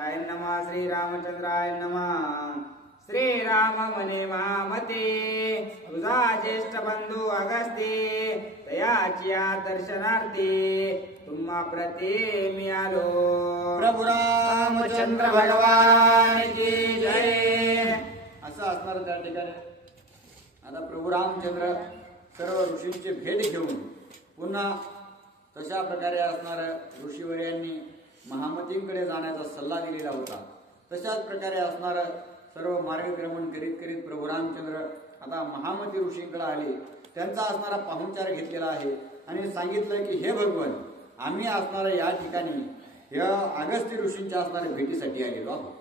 नमः श्रीरामचंद्राय नमः। श्रीराम मने महामते तुझा ज्येष्ठ बंधू अगस्ती तयाची दर्शनार्थी तुम्हा प्रती मी आलो। प्रभू रामचंद्र भगवान की जय असं असणार त्या ठिकाणी। आता प्रभू रामचंद्र सर्व ऋषींची भेट घेऊन पुन्हा तशा प्रकारे असणार ऋषीवर्यांनी महामतींकडे जाण्याचा सल्ला दिलेला होता। तशाच प्रकारे असणार सर्व मार्गक्रमण करीत करीत प्रभू रामचंद्र आता महामती ऋषींकडे आले। त्यांचा असणारा पाहुणचार घेतलेला आहे आणि सांगितलं की हे भगवान, आम्ही असणारा या ठिकाणी या अगस्त्य ऋषींच्या असणाऱ्या भेटीसाठी आलेलो आहोत।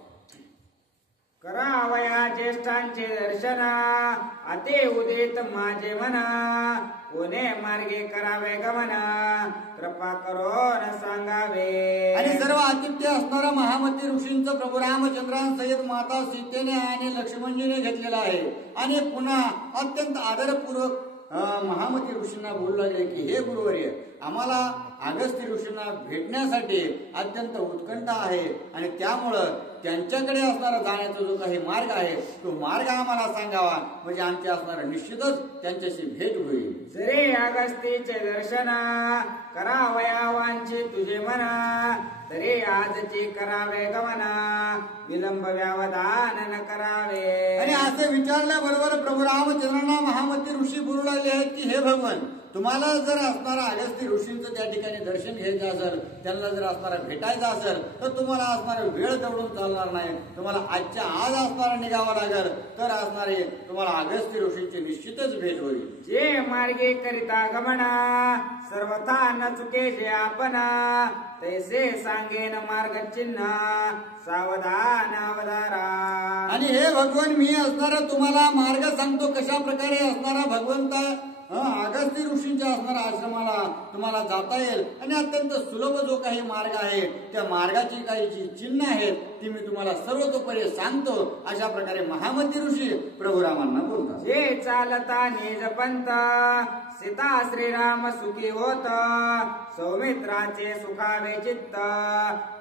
करावया ज्येष्ठांचे दर्शन अते उदित माझे मना, कोणे मार्गे करावे गमना कृपा करो न सांगावे। आणि सर्व आतिथ्य असणारा महामती ऋषींचं प्रभू रामचंद्रांसहित माता सीतेने आणि लक्ष्मणजीने घेतलेला आहे। आणि पुन्हा अत्यंत आदरपूर्वक महामती ऋषींना बोलू लागले की हे गुरुवर्य, आम्हाला अगस्त्य ऋषींना भेटण्यासाठी अत्यंत उत्कंठा आहे आणि त्यामुळं त्यांच्याकडे असणारा जाण्याचा जो काही मार्ग आहे तो मार्ग आम्हाला सांगावा, म्हणजे आमची असणारा निश्चितच त्यांच्याशी भेट होईल। जरे अगस्तीचे दर्शन करावया वांछे तुझे मना, तरी आजची करावे गमना विलंब व्यवधान न करावे। आणि असे विचारल्याबरोबर प्रभू रामचंद्रांना महामती ऋषी बोलू लागले आहेत की हे भगवान, तुम्हाला जर असणारा अगस्त्य ऋषींचं त्या ठिकाणी दर्शन घ्यायचं असेल, त्यांना जर असणारा भेटायचं असेल तर तुम्हाला असणारा वेळ दवडून चालणार नाही। तुम्हाला आजच्या आज असणारा निघावं लागेल, तर असणारे तुम्हाला अगस्त्य ऋषींची निश्चितच भेट होईल। जे मार्गे करिता गमना सर्वथा न चुके जे आपणा, तैसे सांगेन मार्ग चिन्ह सावधान अवधारा। आणि हे भगवान, मी असणारा तुम्हाला मार्ग सांगतो कशा प्रकारे असणारा भगवंत अगस्त्य ऋषींच्या असणाऱ्या आश्रमाला तुम्हाला जाता येईल। आणि अत्यंत सुलभ जो काही मार्ग आहे त्या मार्गाची काही जी चिन्ह आहेत ती मी तुम्हाला सर्वतोपरी सांगतो, अशा प्रकारे महामती ऋषी प्रभू रामांना बोलतात। जे चालता निज पंत सीता श्रीराम सुखी होत, सौमित्राचे सुखावे चित्त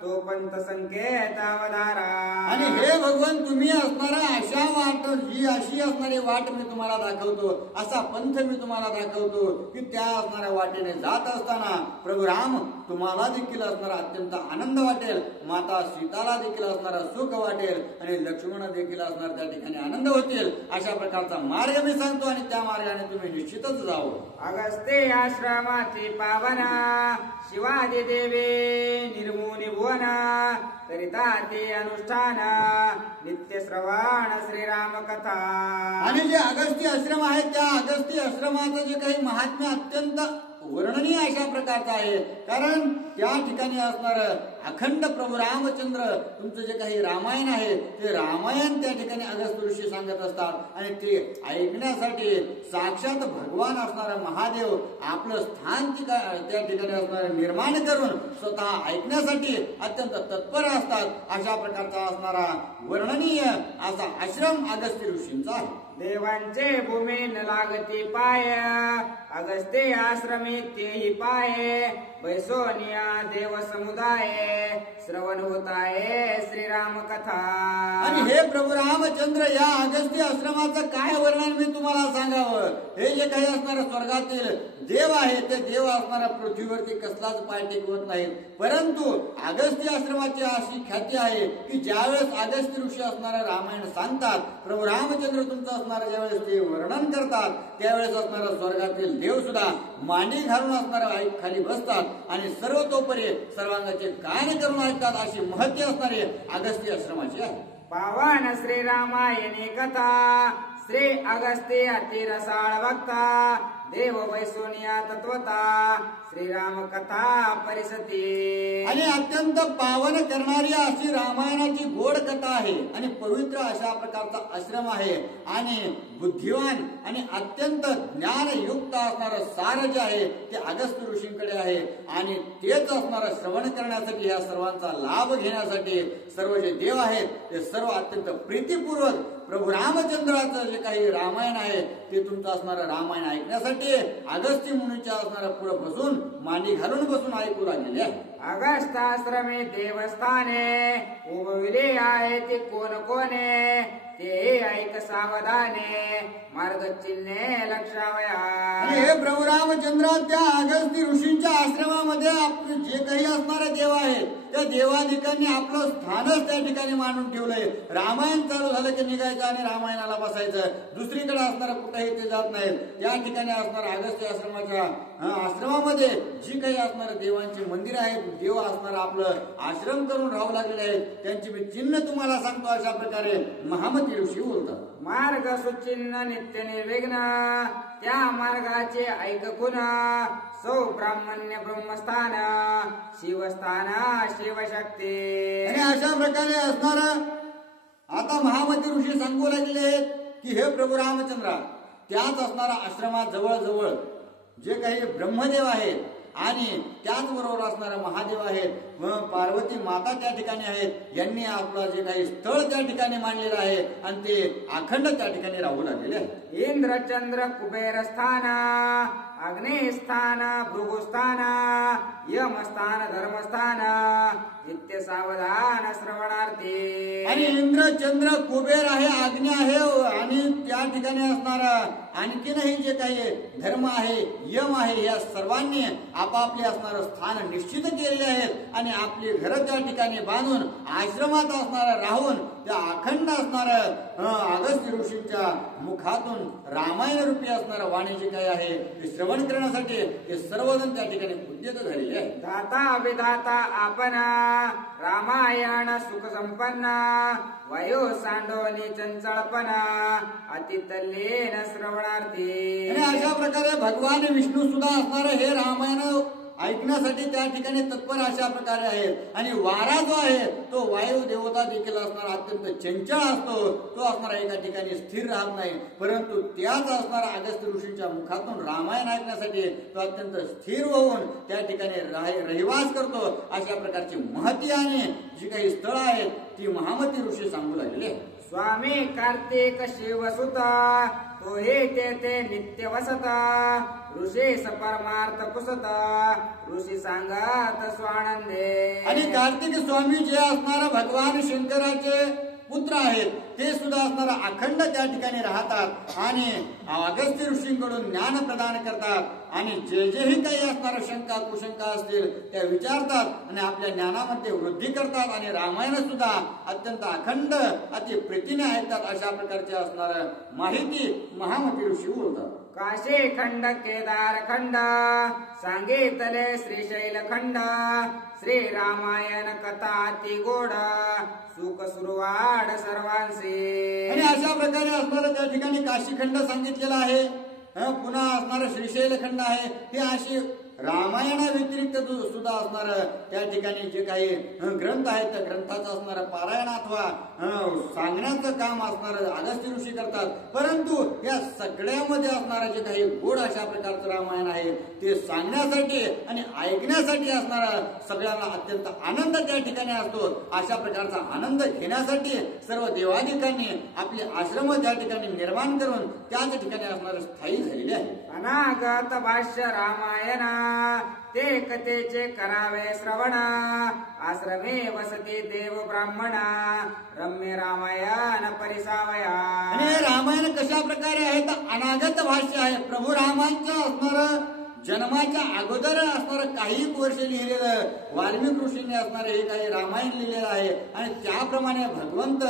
तो पंत संकेत अवधारा। आणि हे भगवान, तुम्ही असणारा अशा वाट जी अशी असणारी वाट मी तुम्हाला दाखवतो, असा पंथ मी तुम्हाला दाखवतो की त्या असणाऱ्या वाटेने जात असताना प्रभू राम तुम्हाला देखील असणारा अत्यंत आनंद वाटेल, माता सीताला देखील असणारा सुख वाटेल आणि लक्ष्मण देखील असणार त्या ठिकाणी आनंद होतील, अशा प्रकारचा मार्ग मी सांगतो आणि त्या मार्गाने तुम्ही निश्चितच जावं। अगस्त्य आश्रमाचे पावना शिवाजी देवे निर्मुनी भुवना, करिता ते अनुष्ठान नित्य श्रवण श्रीराम कथा। आणि जे अगस्त्य आश्रम आहे त्या अगस्त्य आश्रमाचं जे काही महात्म्य अत्यंत वर्णनीय अशा प्रकारचं आहे, कारण त्या ठिकाणी असणार अखंड प्रभू रामचंद्र तुमचं जे काही रामायण आहे ते रामायण त्या ठिकाणी अगस्त्य ऋषी सांगत असतात। आणि ते ऐकण्यासाठी साक्षात भगवान असणारा महादेव आपलं स्थान त्या ठिकाणी असणार निर्माण करून स्वतः ऐकण्यासाठी अत्यंत तत्पर असतात। अशा प्रकारचा असणारा वर्णनीय असा आश्रम अगस्त्य ऋषींचा आहे। देवांचे भूमीन लागती पाय अगस्त्य आश्रमी तेही पाय, बैसोनिया देव समुदाय श्रवण होत आहे श्रीराम कथा। आणि हे प्रभू रामचंद्र, या अगस्त्य आश्रमाचं काय वर्णन मी तुम्हाला सांगावं। हे जे काही असणारे स्वर्गातील देव आहे ते देव असणाऱ्या पृथ्वीवरती कसलाच पाय टेकवत नाहीत, परंतु अगस्त्य आश्रमाची अशी ख्याती आहे की ज्यावेळेस अगस्त्य ऋषी असणारे रामायण सांगतात, प्रभू रामचंद्र तुमचं असणारं ज्यावेळेस ते वर्णन करतात, त्यावेळेस असणारा स्वर्गातील देव सुद्धा मांडी घालून असणाऱ्या खाली बसतात आणि सर्वतोपरी सर्वांगाचे कान करून ऐकतात, अशी महती असणारी अगस्त्य आश्रमाची आहे। पावन श्रीरामायणी कथा श्री अगस्त्य अतिरसाळ वक्ता, देव वैसोनिया तत्वता श्रीराम कथा परिसती। आणि अत्यंत पावन करणारी अशी रामायणाची गोड कथा आहे आणि पवित्र अशा प्रकारचा आश्रम आहे। आणि बुद्धिवान आणि अत्यंत ज्ञानयुक्त असणारं सार जे आहे ते अगस्त्य ऋषींकडे आहे आणि तेच असणारं श्रवण करण्यासाठी, या सर्वांचा लाभ घेण्यासाठी सर्व जे देव आहेत ते सर्व अत्यंत प्रीतीपूर्वक प्रभू रामचंद्राचं जे काही रामायण आहे ते तुमचं असणारं रामायण ऐकण्यासाठी अगस्त्य मुनीच्या असणाऱ्या पुढे बसून मांडी घालून बसून ऐकू लागलेले आहे। अगस्ताश्रमे देवस्थाने उभविले आहे ते कोण कोणे ते ऐक सावधाने मार्ग चिन्हे लक्षावया. आणि हे प्रभू रामचंद्र त्या अगस्ती ऋषींच्या आश्रमामध्ये आपले जे काही असणारे देव आहेत त्या देवाधिकांनी आपलं स्थानच त्या ठिकाणी मांडून ठेवलंय. रामायण चालू झालं की निघायचं आणि रामायणाला बसायचं. दुसरीकडे असणारं कुठेही ते जात नाहीत. त्या ठिकाणी असणाऱ्या अगस्ती आश्रमाच्या आश्रमामध्ये जी काही असणारे देवांची मंदिर आहेत, देव असणारं आपलं आश्रम करून राहू लागलेले आहेत, त्यांची मी चिन्ह तुम्हाला सांगतो. अशा प्रकारे महामती ऋषी बोलतात. मार्ग सुचिन्ह नित्य निर्विघ्न त्या मार्गाचे ऐकून सौ ब्राह्मण्य ब्रह्मस्थान शिवस्थान शिवशक्ती. आणि अशा प्रकारे असणार आता महामती ऋषी सांगू लागले आहेत की हे प्रभू रामचंद्रा, त्याच असणारा आश्रमात जवळजवळ जे काही ब्रह्मदेव आहेत आणि त्याचबरोबर असणारा महादेव आहेत व पार्वती माता त्या ठिकाणी आहेत, यांनी आपलं जे काही स्थळ त्या ठिकाणी मांडलेलं आहे आणि ते अखंड त्या ठिकाणी राहू लागलेले आहे. इंद्र चंद्र कुबेर स्थान अग्निस्थान भृगुस्थान यमस्थान धर्मस्थान नित्य सावधान श्रवणार्थी. आणि इंद्र चंद्र कुबेर आहे, अग्नी आहे आणि त्या ठिकाणी असणारा आणखीनही जे काही धर्म आहे, यम आहे, या सर्वांनी आपापले असणारं स्थान निश्चित केलेले आहेत आणि आपली घरं त्या ठिकाणी बांधून आश्रमात असणारं राहून त्या अखंड असणारं अगस्त्य ऋषींच्या मुखातून रामायण रूपी असणारं वाणी जे काही आहे ते श्रवण करण्यासाठी हे सर्वजण त्या ठिकाणी उद्यत झालेले आहे. दाता विधाता आपण रामायण सुख संपन्न वायू सांडोनी चंचळपणा अतितल्लीन श्रवणार्थी. आणि अशा प्रकारे भगवान विष्णू सुद्धा असणारं हे रामायण ऐकण्यासाठी त्या ठिकाणी तत्पर अशा प्रकारे आहेत. आणि वारा जो आहे तो वायू देवता देखील असणारा अत्यंत चंचल असतो. तो असणारा एका ठिकाणी स्थिर राहत नाही, परंतु त्याच असणारा अगस्त्य ऋषींच्या मुखातून रामायण ऐकण्यासाठी तो अत्यंत स्थिर होऊन त्या ठिकाणी रहिवास करतो. अशा प्रकारची महती आणि जी काही स्थळ आहेत ती महामती ऋषी सांगू लागले. स्वामी कार्तिक शिवसुता तो हे ते नित्य वसता ऋषी परमार्थ पुसता ऋषी सांगत स्वानंदे. आणि कार्तिक स्वामी जे असणारा भगवान शंकराचे पुत्र आहेत ते सुद्धा असणारा अखंड त्या ठिकाणी राहतात आणि अगस्त्य ऋषींकडून ज्ञान प्रदान करतात आणि जेही काही असणाऱ्या शंका कुशंका असतील त्या विचारतात आणि आपल्या ज्ञानामध्ये वृद्धी करतात आणि रामायण सुद्धा अत्यंत अखंड अति प्रीतीने ऐकतात. अशा प्रकारचे असणाऱ्या माहिती महामती ऋषी बोलतात. काशी खंड केदार खंड सांगितले श्रीशैल खंड श्री रामायण कथा अति गोड सुख सुरवाड सर्वांशी. आणि अशा प्रकारे असणारं त्या ठिकाणी काशीखंड सांगितलेला आहे. पुन्हा असणारं श्रीशैल खंड आहे. हे अशी रामायणा व्यतिरिक्त सुद्धा असणार त्या ठिकाणी जे काही ग्रंथ आहेत त्या ग्रंथाचं असणारं पारायण अथवा सांगण्याचं काम असणार अगस्त्य ऋषी करतात. परंतु या सगळ्यामध्ये असणारं जे काही गोड अशा प्रकारचं रामायण आहे ते सांगण्यासाठी आणि ऐकण्यासाठी असणारा सगळ्यांना अत्यंत आनंद त्या ठिकाणी असतो. अशा प्रकारचा आनंद घेण्यासाठी सर्व देवाधिकांनी आपले आश्रम त्या ठिकाणी निर्माण करून त्याच ठिकाणी असणारे स्थायी झालेले आहे. अनागत भाष्य रामायणा ते कथेचे करावे श्रवण आश्रमे वसती देव ब्राह्मणा रम्य रामायण परिसावया. आणि हे रामायण कशा प्रकारे आहे तर अनागत भाष्य आहे. प्रभू रामांचं असणारं जन्माच्या अगोदर असणारं काही वर्ष लिहिलेलं वाल्मिक ऋषींनी असणारं हे काही रामायण लिहिलेलं आहे आणि त्याप्रमाणे भगवंत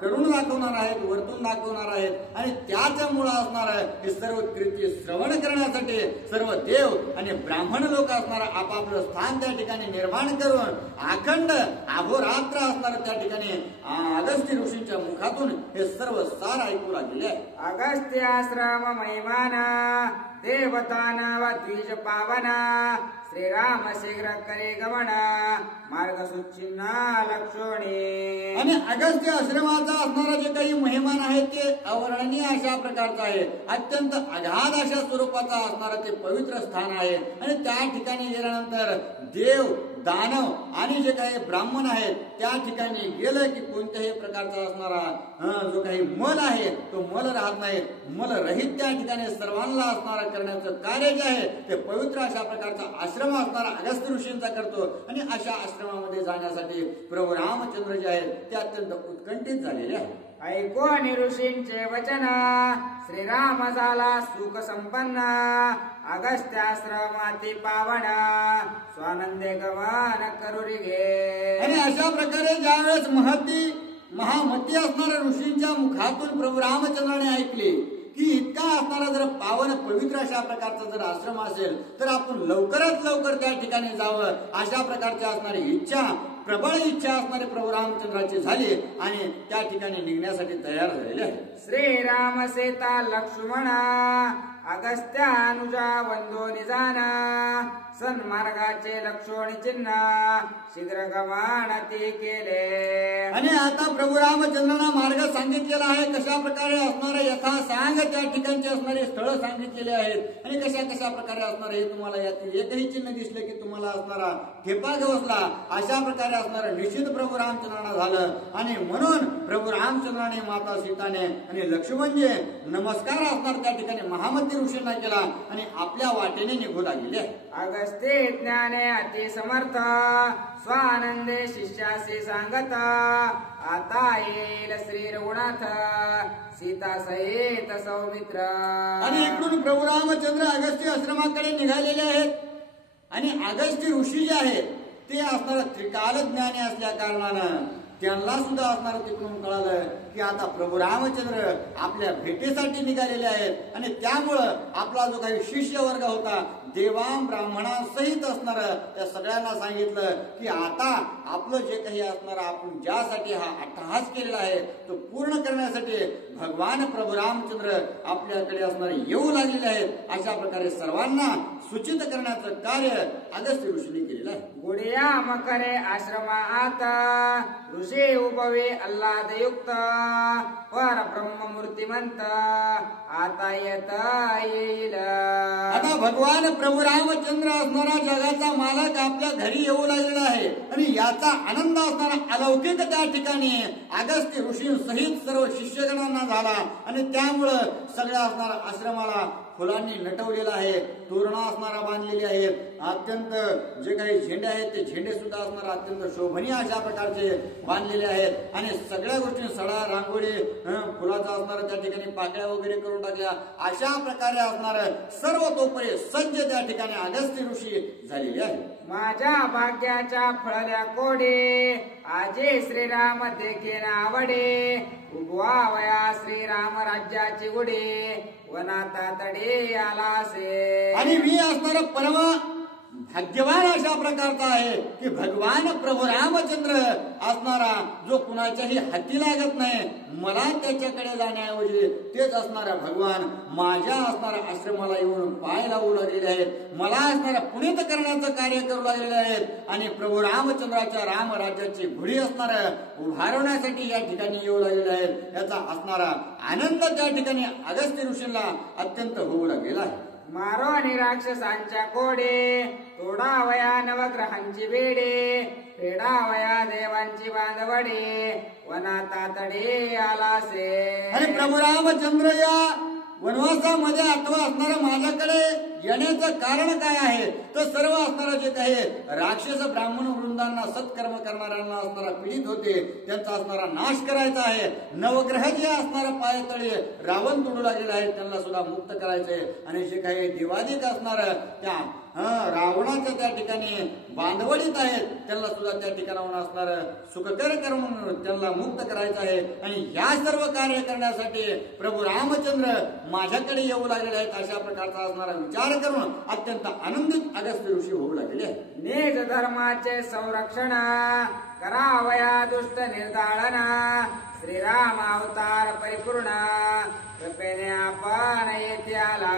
करून दाखवणार आहेत, वर्तून दाखवणार आहेत आणि त्याच्यामुळे असणार हे सर्व कृत्य श्रवण करण्यासाठी सर्व देव आणि ब्राह्मण लोक असणार आपापलं स्थान त्या ठिकाणी निर्माण करून अखंड अहोरात्र असणार त्या ठिकाणी अगस्त्य ऋषींच्या मुखातून हे सर्व सार ऐकू लागले आहे. अगस्त्याश्रम महिमाना देवताना व द्विज पावना श्रीराम शीघ्र करे गमना मार्ग सुचिन्ह लक्षणी. आणि अगस्त्य आश्रमाचा असणारा जे काही महिमान आहे ते अवर्णनीय अशा प्रकारचा आहे. अत्यंत अगाध अशा स्वरूपाचा असणारा ते पवित्र स्थान आहे आणि त्या ठिकाणी गेल्यानंतर देव दानव आणि जे काही ब्राह्मण आहेत त्या ठिकाणी गेलं की कोणत्याही प्रकारचा असणारा जो काही मल आहे तो मल राहत नाही. मल रहित त्या ठिकाणी सर्वांना असणारा करण्याचं कार्य जे आहे ते पवित्र अशा प्रकारचा आश्रम असणारा अगस्त्य ऋषींचा करतो. आणि अशा आश्रमामध्ये जाण्यासाठी प्रभू रामचंद्र जे आहेत ते अत्यंत उत्कंठित झालेले आहेत. ऐकोनी ऋषींचे वचन श्रीराम झाला सुख संपन्न अगस्त्याश्रमाती पावन स्वानंदे गमन करुरी घे. आणि अशा प्रकारे ज्यावेळेस महामती असणाऱ्या ऋषींच्या मुखातून प्रभू रामचंद्राने ऐकले की इतका असणारा जर पावन पवित्र अशा प्रकारचा जर आश्रम असेल तर आपण लवकरात लवकर त्या ठिकाणी जावं अशा प्रकारची असणारी इच्छा प्रबळ इच्छा असणारे प्रभू रामचंद्राची झाली आणि त्या ठिकाणी निघण्यासाठी तयार झालेले आहे. श्रीराम सीता लक्ष्मण अगस्त्यानुजा वंदो निजान सन्मार्गाचे लक्षोणी चिन्ह शीघ्र गमन ते केले. आणि आता प्रभू रामचंद्रांना मार्ग सांगितलेला आहे. कशा प्रकारे असणारे यथा सांग त्या ठिकाणचे असणारे स्थळ सांगितलेले आहेत आणि कशा कशा प्रकारे असणारे हे तुम्हाला यातील एकही चिन्ह दिसले की तुम्हाला असणारा ठेपा गवसला अशा प्रकारे असणारं निश्चित प्रभू रामचंद्रांना झालं. आणि म्हणून प्रभू रामचंद्राने माता सीताने आणि लक्ष्मणजी नमस्कार असणार त्या ठिकाणी महामती ऋषींना केला आणि आपल्या वाटेने निघू लागले. अगस्त्य ज्ञाने अति समर्थ स्वानंदे शिष्यासी सांगत आता येईल श्री रघुनाथ सीता सहित सौमित्र. आणि इकडून प्रभू रामचंद्र अगस्त्य आश्रमाकडे निघालेले आहेत. आणि अगस्त्य ऋषी जे आहेत ते असणारा त्रिकाल ज्ञानी असल्या कारणानं त्यांना सुद्धा असणार तिकडून कळालं की आता प्रभू रामचंद्र आपल्या भेटीसाठी निघालेले आहेत. आणि त्यामुळं आपला जो काही शिष्य वर्ग होता देवां ब्राह्मणांसहित असणार त्या सगळ्यांना सांगितलं की आता आपलं जे काही असणार आपण ज्यासाठी हा अट्टहास केलेला आहे तो पूर्ण करण्यासाठी भगवान प्रभू रामचंद्र आपल्याकडे असणारे येऊ लागलेले आहेत. अशा प्रकारे सर्वांना सूचित करण्याचं कार्य अगस्त्य ऋषींनी केलेलं आहे. गुडिया मकरे आश्रमात ऋषी उपवे आल्हादयुक्त पर ब्रह्म मूर्तिमंत आता येईल. आता भगवान प्रभू रामचंद्र असणारा जगाचा मालक आपल्या घरी येऊ लागलेला आहे. आणि याचा आनंद असणारा अलौकिक त्या ठिकाणी अगस्त्य ऋषींसहित सर्व शिष्यगणांना झाला. आणि त्यामुळं सगळ्या असणारा आश्रमाला फुलांनी नटवलेला आहे. तोरणा असणारा बांधलेली आहेत. अत्यंत जे काही झेंडे आहेत ते झेंडे सुद्धा असणारा अत्यंत शोभनीय अशा प्रकारचे बांधलेले आहेत. आणि सगळ्या गोष्टी सडा रांगोळी फुलाचा असणारा त्या ठिकाणी पाकळ्या वगैरे करून टाकल्या. अशा प्रकारे असणार सर्व तोपरे सज्ज त्या ठिकाणी अगस्त्य ऋषी झालेले आहे. माझ्या भाग्याच्या फळल्या कोडे आजे श्रीराम देखेन आवडे उगवावया श्रीराम राज्याची गुडे वनाता तडे आलासे. आणि मी असणार परम भाग्यवान अशा प्रकारचा आहे की भगवान प्रभू रामचंद्र असणारा जो कुणाच्याही हाती लागत नाही. मला त्याच्याकडे जाण्याऐवजी तेच असणारा भगवान माझ्या असणाऱ्या आश्रमाला येऊन पाय लावू लागलेले आहेत. मला असणारा पुनीत करण्याचं कार्य करू लागलेले आहेत. आणि प्रभू रामचंद्राच्या रामराज्याची घोडी असणार उभारवण्यासाठी या ठिकाणी येऊ लागलेले आहेत. याचा असणारा आनंद त्या ठिकाणी अगस्त्य ऋषींना अत्यंत होऊ लागलेला आहे. मारो आणि राक्षसांच्या कोडे तोडावया नवग्रहांची बेडे फेडावया देवांची बांधवडे वनाता तडे आलासे. आणि प्रभू रामचंद्र या वनवासामध्ये अथवा असणारा माझ्याकडे येण्याचं कारण काय आहे तर सर्व असणारा जे काही राक्षस ब्राह्मण वृंदांना सत्कर्म करणाऱ्यांना असणारा पीडित होते त्यांचा असणारा नाश करायचा आहे. नवग्रह जे असणारा पायतळी रावण तोडू लागलेला आहे त्यांना सुद्धा मुक्त करायचंय. आणि जे काही देवादिक असणार त्या रावणाच्या त्या ठिकाणी बांधवडीत आहेत त्यांना सुद्धा त्या ठिकाणाहून असणार सुखकर करून त्यांना मुक्त करायचं आहे. आणि या सर्व कार्य करण्यासाठी प्रभू रामचंद्र माझ्याकडे येऊ लागलेले आहेत अशा प्रकारचा असणारा विचार करून अत्यंत आनंदित अगस्त्य ऋषी होऊ लागले आहेत. निज धर्माचे संरक्षण करावया दुष्ट निर्दाळन श्रीराम अवतार परिपूर्ण कृपेने आपण येथे आला.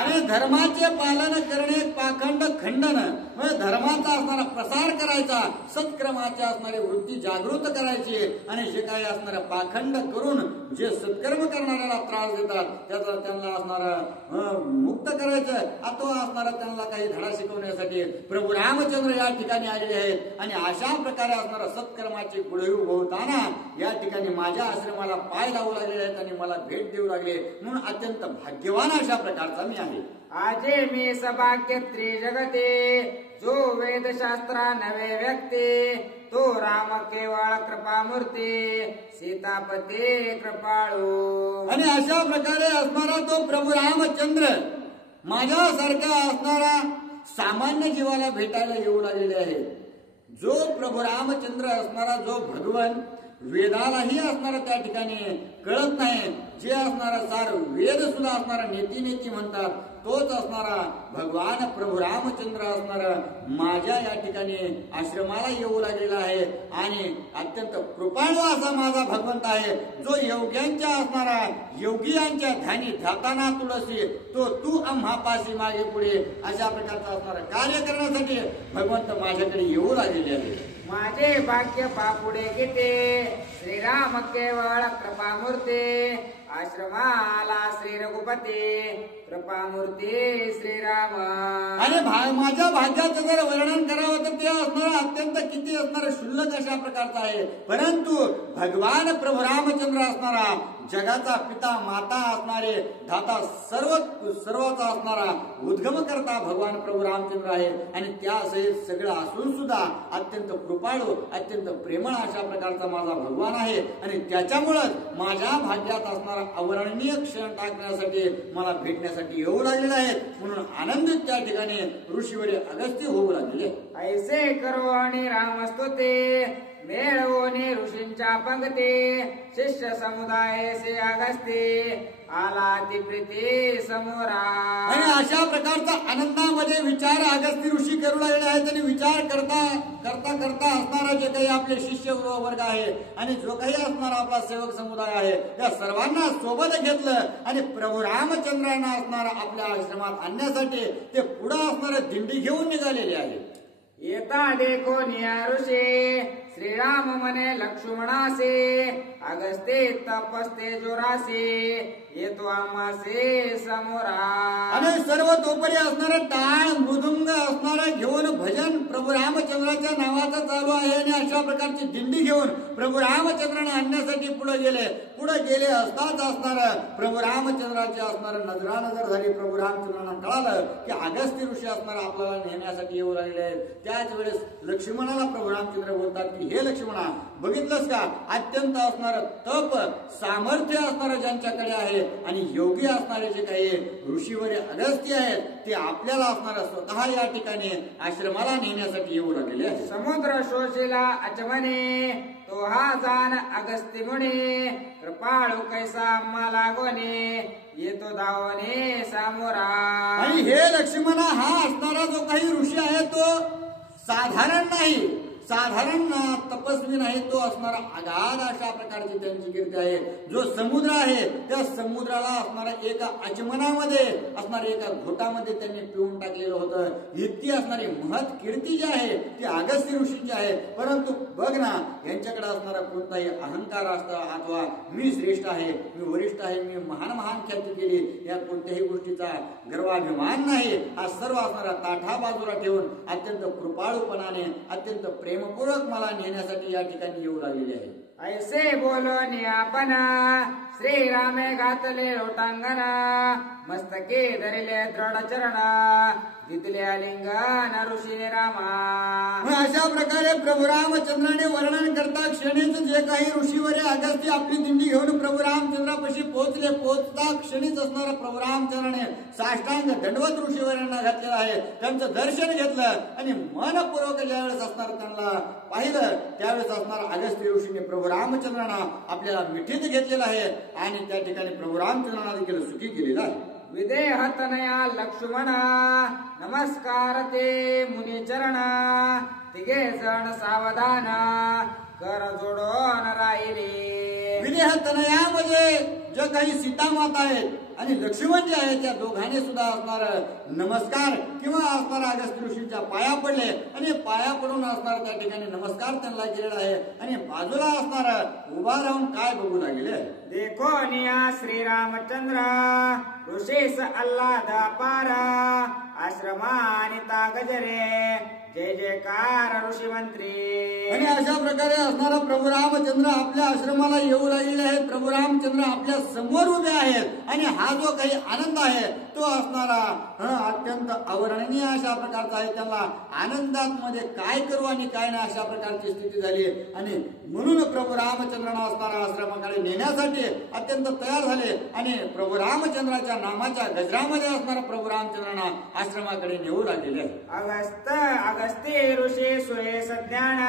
आणि धर्माचे पालन करणे पाखंड खंडन म्हणजे धर्माचा असणारा प्रसार करायचा, सत्कर्माचे असणारी वृत्ती जागृत करायची आणि जे काही असणारा पाखंड करून जे सत्कर्म करणाऱ्याला त्रास देतात त्याचा त्यांना असणारा मुक्त करायचं, तो असणारा त्यांना काही धडा शिकवण्यासाठी प्रभू रामचंद्र या ठिकाणी आलेले आहेत. आणि अशा प्रकारे असणारा सत्कर्माची पुढे उभवताना या ठिकाणी माझ्या आश्रमाला पाय लावू लागलेले आहेत आणि मला भेट देऊ लागले, म्हणून अत्यंत भाग्यवान अशा प्रकारचा मी आहे. आजे मी सभाग्य त्रिजगते, जो वेदशास्त्रा नवे व्यक्ती, तो राम केवळ कृपामूर्ती, सीतापते कृपाळू. आणि अशा प्रकारे असणारा तो प्रभू रामचंद्र माझ्यासारखा असणारा सामान्य जीवाला भेटायला येऊ लागलेले आहे. जो प्रभू रामचंद्र असणारा जो भगवान वेदालाही असणारा त्या ठिकाणी कळत नाही, जे असणारा सार वेद सुद्धा असणारा नेती नेती म्हणतात, तोच असणारा भगवान प्रभू रामचंद्र असणारा माझ्या या ठिकाणी आश्रमाला येऊ लागलेला आहे. आणि अत्यंत कृपाळू असा माझा भगवंत आहे, जो योग्यांच्या असणारा योगियांच्या ध्यानी ध्याताना तुळसी, तो तू आम्हापाशी मागे पुढे अशा प्रकारचा असणारा कार्य करण्यासाठी भगवंत माझ्याकडे येऊ लागलेले आहे. माझे भाग्य पापुडे किती, श्रीराम केवळ कृपामूर्ती, आश्रमाला श्री रघुपती, कृपामूर्ती श्रीराम. आणि माझ्या भाग्याचं जर वर्णन करावं तर ते असणार अत्यंत किती असणार क्षुल्लक अशा प्रकारचं आहे. परंतु भगवान प्रभू रामचंद्र असणारा जगाचा पिता माता असणारे धाता सर्वाचा असणारा उद्गम करता भगवान प्रभू रामचंद्र आहे. आणि त्या सगळं असून सुद्धा अत्यंत कृपाळू अत्यंत प्रेमळ अशा प्रकारचा माझा भगवान आहे. आणि त्याच्यामुळेच माझ्या भाग्यात असणारा अवर्णनीय क्षण टाकण्यासाठी मला भेटण्यासाठी येऊ लागलेला आहे. म्हणून आनंदित त्या ठिकाणी ऋषीवरी अगस्त्य होऊ लागले. ऐसे करो आणि रामस्तुते, मेळवोने ऋषींच्या पंक्ती, शिष्य समुदाय से अगस्ती, आला ती प्रीती समोरा. आणि अशा प्रकारचा आनंदामध्ये विचार अगस्त्य ऋषी करू लागले आहेत. आणि विचार करता करता करता असणारा जे काही आपले शिष्य वर्ग आहे आणि जो काही असणारा आपला सेवक समुदाय आहे त्या सर्वांना सोबत घेतलं आणि प्रभू रामचंद्रांना असणारा आपल्या आश्रमात आणण्यासाठी ते पुढे असणारे दिंडी घेऊन निघालेले आहे. येता देखो निया ऋषी, श्रीराम मने लक्ष्मणासे, अगस्ते तपस्ते जोरासे, येतो आम्हासे समोरा. आणि सर्व तोपरी असणारा टाळ मृदुंग असणारा घेऊन भजन प्रभू रामचंद्राच्या नावाचं चालू आहे. आणि अशा प्रकारची दिंडी घेऊन प्रभू रामचंद्राने आणण्यासाठी पुढे गेले असताच असणार प्रभू रामचंद्राचे असणार नजरानजर झाली. प्रभू रामचंद्रांना कळालं की अगस्त्य ऋषी असणार आपल्याला नेण्यासाठी येऊ लागले आहेत. त्याच वेळेस लक्ष्मणाला प्रभू रामचंद्र बोलतात की हे लक्ष्मणा, बघितलंस का अत्यंत असणार तप सामर्थ्य असणार ज्यांच्याकडे आहे आणि योगी असणारे जे काही ऋषीवरी अगस्त्य आहेत ते आपल्याला असणार स्वतः या ठिकाणी आश्रमाला नेण्यासाठी येऊ लागलेले आहेत. समुद्र शोषिला अचमने, तो हा जाण अगस्त्य मुनी, कृपाळू कैसा मला गोने, येतो धावने सामोरा. आणि हे लक्ष्मणा, हा असणारा जो काही ऋषी आहे तो साधारण नाही, साधारण तपस्वी नाही, तो असणारा अगाध अशा प्रकारची त्यांची कीर्ती आहे. जो समुद्र आहे त्या समुद्राला असणारा एका आचमनामध्ये असणाऱ्या एका घोटामध्ये त्यांनी पिऊन टाकलेलं होतं. इतकी असणारी महत् कीर्ती जी आहे ती अगस्त्य ऋषींची आहे. परंतु बघ ना, यांच्याकडे असणारा कोणताही अहंकार असता अथवा मी श्रेष्ठ आहे, मी वरिष्ठ आहे, मी महान ख्याती केली, या कोणत्याही गोष्टीचा गर्वाभिमान नाही. हा सर्व असणारा ताठा बाजूला ठेवून अत्यंत कृपाळूपणाने अत्यंत प्रेमपूर्वक मला नेण्यासाठी या ठिकाणी येऊ लागलेले आहे. ऐसे बोलो नियापना, श्रीरामे घातले लोटांगणा, मस्तके धरिले दृढ चरणा, दितले लिंगन ऋषी रामा. अशा प्रकारे प्रभू रामचंद्राने वर्णन करता क्षणीच जे काही ऋषीवरे अगस्त्य आपली दिंडी घेऊन प्रभू रामचंद्रापाशी पोहोचले. पोहोचता क्षणीच असणारा प्रभू रामचंद्राने साष्टांग दंडवत ऋषीवरांना घातलेला आहे. त्यांचं दर्शन घेतलं आणि मनपूर्वक ज्यावेळेस असणार त्यांना पाहिलं त्यावेळेस असणार अगस्त्य ऋषीने प्रभू रामचंद्रांना आपल्याला मिठीत घेतलेलं आहे आणि त्या ठिकाणी प्रभू रामचंद्रांना देखील सुखी केलेला आहे. विदेह तनया लक्ष्मणा, नमस्कार ते मुनिचरणा, तिघे जण सावधान, कर जोडून राहिले. विदेह तनया म्हणजे जे काही सीता माता आहेत आणि लक्ष्मण जे आहे त्या दोघांनी सुद्धा असणार नमस्कार किंवा असणार अगस्त्य ऋषींच्या पाया पडले आणि पाया पडून असणार त्या ठिकाणी नमस्कार त्यांना केलेला आहे आणि बाजूला असणार उभा राहून काय बघू लागले देखो निया श्री रामचंद्र ऋषीस अल्लादा पारा आश्रमानिता गजरे जय जयकार ऋषी मंत्री. आणि अशा प्रकारे असणारा प्रभू रामचंद्र आपल्या आश्रमाला येऊ लागलेले आहेत. प्रभू रामचंद्र आपल्या समोर उभे आहेत आणि हा जो काही आनंद आहे तो असणारा अत्यंत अवर्णनीय अशा प्रकारचा आहे. त्यांना आनंदात मध्ये काय करू आणि काय नाही अशा प्रकारची स्थिती झाली आणि म्हणून प्रभू रामचंद्रांना असणारा आश्रमाकडे नेण्यासाठी अत्यंत तयार झाले आणि प्रभू रामचंद्राच्या नामाच्या गजरामध्ये असणारा प्रभू रामचंद्रांना आश्रमाकडे नेऊ लागलेले आहे. अगस्त्य ऋषी सुरेश ज्ञान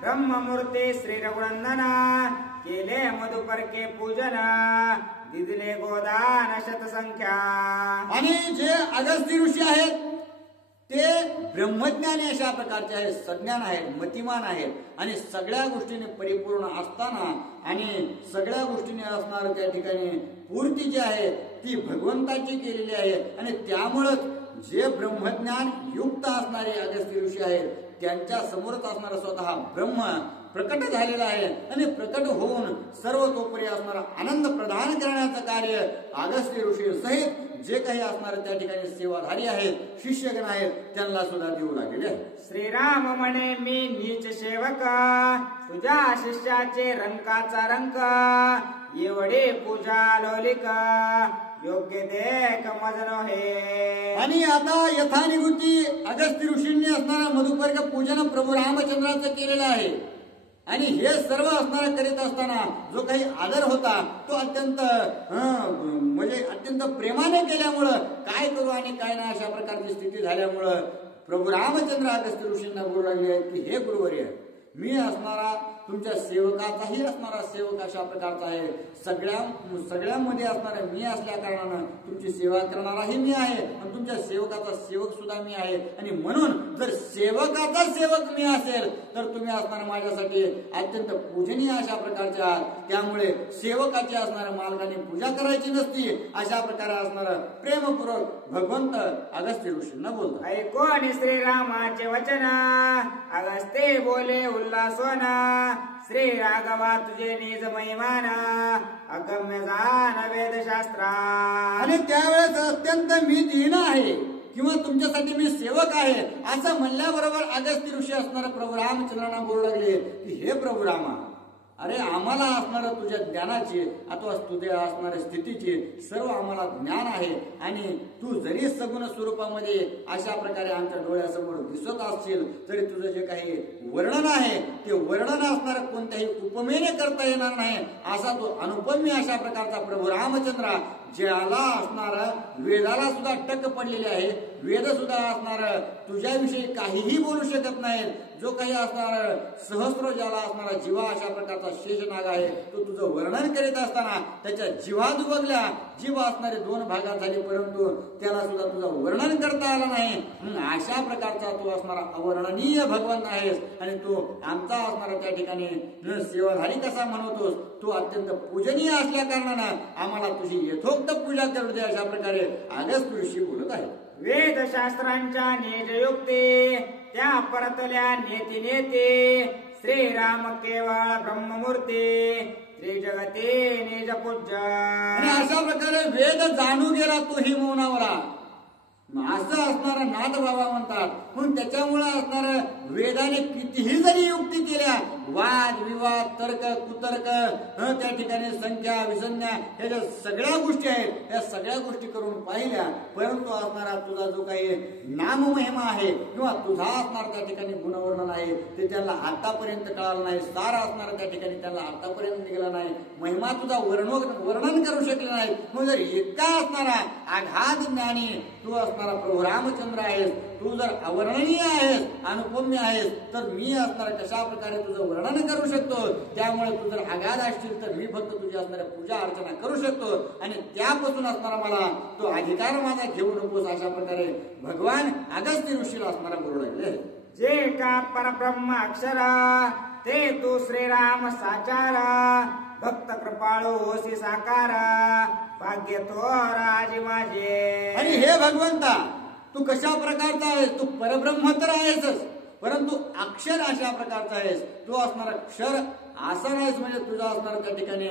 ब्रह्ममूर्ती श्री रघुनंदना केले मधुपर्के पूजन दिदले गोदान शतसंख्या. आणि जे अगस्त्य ऋषी आहेत ते ब्रह्मज्ञानी अशा प्रकारचे आहेत, सज्ञान आहेत, मतिमान आहेत आणि सगळ्या गोष्टीने परिपूर्ण असताना आणि सगळ्या गोष्टीने असणार त्या ठिकाणी पूर्ती जी आहे ती भगवंताची केलेली आहे आणि त्यामुळेच जे ब्रह्मज्ञान युक्त असणारे अगस्त्य ऋषी आहेत त्यांच्या समोरच असणारा स्वतः ब्रह्म प्रकट झालेला आहे आणि प्रकट होऊन सर्वतोपरी असणारा आनंद प्रदान करण्याचं कार्य अगस्त्य ऋषी सहित जे काही असणार त्या ठिकाणी सेवाधारी आहेत, शिष्यगण आहेत त्यांना सुद्धा देऊ लागलेले आहे. श्रीराम म्हणे मी नीच सेवक तुझ्या शिष्याचे रंकाचा रंक एवढे पूजा लोलिक योग्य देख मजनो हे. आणि आता यथानिवृत्ती अगस्त्य ऋषींनी असणारा मधुपर्क पूजन प्रभू रामचंद्राचं केलेलं आहे आणि हे सर्व असणारा करीत असताना जो काही आदर होता तो अत्यंत म्हणजे अत्यंत प्रेमाने केल्यामुळं काय करू आणि काय नाही अशा प्रकारची स्थिती झाल्यामुळं प्रभू रामचंद्र अगस्त्य ऋषींना बोलू लागले की हे गुरुवर्य मी असणारा तुमच्या सेवकाचाही असणारा सेवक अशा प्रकारचा आहे. सगळ्यांमध्ये असणारा मी असल्या कारणानं तुमची सेवा करणाराही मी आहे आणि तुमच्या सेवकाचा सेवक सुद्धा मी आहे आणि म्हणून जर सेवकाचा सेवक मी असेल तर तुम्ही असणार माझ्यासाठी अत्यंत पूजनीय अशा प्रकारचे आहात. त्यामुळे सेवकाची असणाऱ्या मालकाने पूजा करायची नसती अशा प्रकारे असणारं प्रेमपूर्वक भगवंत अगस्त्य ऋषींना बोलतात. ऐकोन श्रीरामाचे वचन अगस्त्य बोले उल्हासोना श्री राघवा तुझे निज महिमान अगम्य जान वेदशास्त्रा. आणि त्यावेळेस अत्यंत मी दीन आहे किंवा तुमच्यासाठी मी सेवक आहे असं म्हणल्याबरोबर अगस्त्य ऋषी असणारे प्रभू रामचंद्रांना बोलू लागले की हे प्रभू रामा अरे आम्हाला असणाऱ्या तुझ्या ज्ञानाची अथवा तुझ्या असणाऱ्या स्थितीची सर्व आम्हाला ज्ञान आहे आणि तू जरी सगुण स्वरूपामध्ये अशा प्रकारे आमच्या डोळ्यासमोर दिसत असशील तरी तुझं जे काही वर्णन आहे ते वर्णन असणारं कोणत्याही उपमेने करता येणार नाही असा तो अनुपम्य अशा प्रकारचा प्रभू रामचंद्र ज्याला असणार वेदाला सुद्धा टक्क पडलेले आहे. वेद सुद्धा असणार तुझ्याविषयी काहीही बोलू शकत नाहीत. जो काही असणार सहस्र ज्याला असणारा जीवा अशा प्रकारचा शेषनाग आहे तो तुझं वर्णन करीत असताना त्याच्या जीवा दुबगल्या. जीव असणारे 2 भागात झाले परंतु त्याला सुद्धा तुझं वर्णन करता आलं नाही. अशा प्रकारचा तो असणारा अवर्णनीय भगवंत आहेस आणि तो आमचा असणारा त्या ठिकाणी सेवाधारी कसा म्हणतोस तो अत्यंत पूजनीय असल्या कारणानं आम्हाला तुझी यथोक्त पूजा करू दे अशा प्रकारे अगस्त्य ऋषी बोलत आहेत. वेदशास्त्रांच्या निजयुक्ती त्या परतल्या नेती नेते श्रीराम केवळ ब्रह्ममूर्ती त्रिजगती निज पूज्य. आणि अशा प्रकारे वेद जाणू गेला तोही मौनावरा असं असणारा नाथ बाबा म्हणतात. म्हणून त्याच्यामुळे असणार वेदाने कितीही जरी युक्ती केल्या वाद विवाद तर्क कुतर्क त्या ठिकाणी संख्या विसंख्या ह्या ज्या सगळ्या गोष्टी आहेत त्या सगळ्या गोष्टी करून पाहिल्या परंतु असणारा तुझा जो काही नाममहिमा आहे किंवा तुझा असणार त्या ठिकाणी गुणवर्णन आहे ते त्यांना आतापर्यंत कळालं नाही. सार असणार त्या ठिकाणी त्यांना आतापर्यंत निघाला नाही. महिमा तुझा वर्णन करू शकले नाही. मग जर इतका असणारा आघात ज्ञानी तू असणारा प्रभू रामचंद्र आहेस, तू जर अवर्णनीय आहेस अनुपम्य आहेस तर मी असणारा कशा प्रकारे तुझं वर्णन करू शकतो. त्यामुळे तू जर आगाध असशील तर मी फक्त तुझी असणाऱ्या पूजा अर्चना करू शकतो आणि त्यापासून असणारा मला तो अधिकार माझा घेऊ नकोस अशा प्रकारे भगवान अगस्त्य ऋषीला असणारा बोलू लागले. जे का परब्रह्म अक्षरा ते तू श्रीराम साचारा भक्त कृपाळू होसी साकार भाग्य तो राजे माझे. आणि हे भगवंता तू कशा प्रकारचा आहेस? तू परब्रह्म तर आहेसच, परंतु अक्षर अशा प्रकारचा आहेस. तू असणारा क्षर असा नाहीस, म्हणजे तुझा असणारा त्या ठिकाणी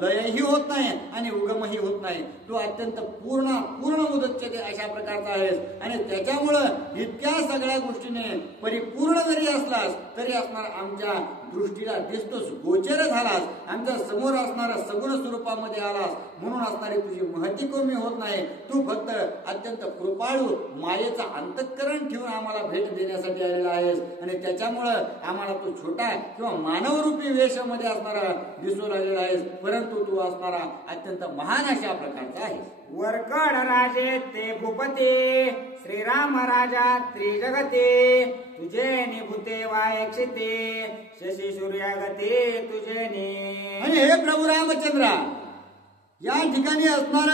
लयही होत नाही आणि उगमही होत नाही. तू अत्यंत पूर्ण मुदच्यते अशा प्रकारचा आहेस. आणि त्याच्यामुळं इतक्या सगळ्या गोष्टीने परिपूर्ण जरी असलास तरी असणार आमच्या दृष्टीला दिसतोस, गोचर झालास, आमच्या समोर असणारा सगुण स्वरूपामध्ये आलास, म्हणून असणारी तुझी महती कमी होत नाही. तू फक्त अत्यंत कृपाळू मायेचं अंतःकरण ठेवून आम्हाला भेट देण्यासाठी आलेला आहेस. आणि त्याच्यामुळं आम्हाला तू छोटा किंवा मानवरूपी वेशामध्ये असणारा दिसू लागलेला आहेस, परंतु तू असणारा अत्यंत महान अशा प्रकारचा आहेस. वरकड राजे ते भूपते श्रीराम राजा त्रिजगते तुझे निभूते वायक्षिते शशी सूर्यागते तुझे ने. आणि हे प्रभू रामचंद्रा, या ठिकाणी असणार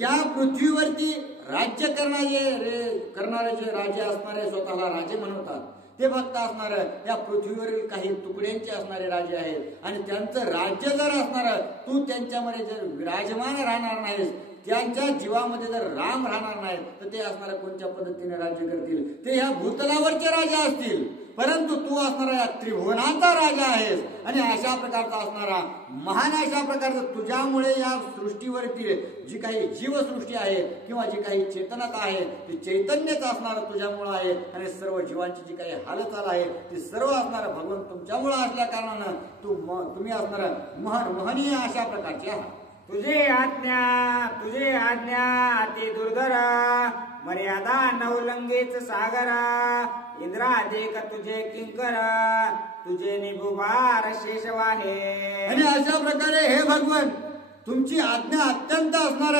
या पृथ्वीवरती राज्य करणारे जे राजे असणारे स्वतःला राजे म्हणतात, ते फक्त असणार या पृथ्वीवरील काही तुकड्यांचे असणारे राजे आहेत. आणि त्यांचं राज्य जर असणार, तू त्यांच्यामध्ये जर विराजमान राहणार नाहीस, त्यांच्या जीवामध्ये जर राम राहणार नाहीत, तर ते असणाऱ्या कोणत्या पद्धतीने राज्य करतील? ते ह्या भूतलावरचे राजा असतील, परंतु तू असणारा या त्रिभुवनाचा राजा आहेस. आणि अशा प्रकारचा असणारा महान अशा प्रकारचा तुझ्यामुळे या सृष्टीवरती जी काही जीवसृष्टी आहे किंवा जी काही चेतनता आहे ती चैतन्यच असणार तुझ्यामुळे आहे. आणि सर्व जीवांची जी काही हालचाल आहे ती सर्व असणार भगवंत तुमच्यामुळे असल्या कारणानं तुम्ही असणार महनीय अशा प्रकारचे आहात. तुझे आज्ञा अति दुर्धर मर्यादा नवलंगीच सागर इंद्राधिक तुझे किंकर तुझे निभुभार शेषवाहे. आणि अशा प्रकारे हे भगवान तुमची आज्ञा अत्यंत असणार